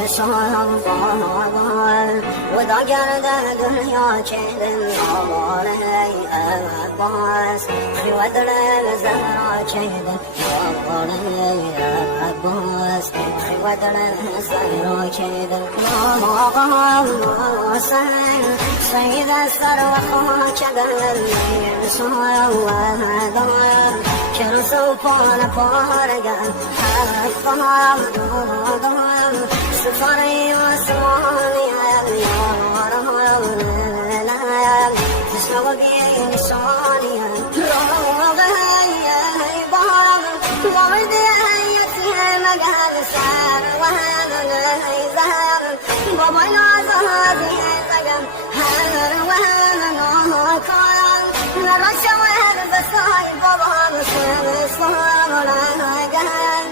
نشانم بانوان و دا گرده دنیا چیدن آماله عباس خیوت رم زهرا چیدن آماله عباس خیوت رم زهرا چیدن آقا حسین سید سر و خاکدر سوی الله دار کرسو پان پارگن حقا دار سفری آسمانی یارم لیلم تشنو بی نشانی روغی بارم وردی حیاتی مگل سر و هم زهر بابا نازادی زگم هر و هم ناکارم نرشم بسای بابا مسلم سوار نگن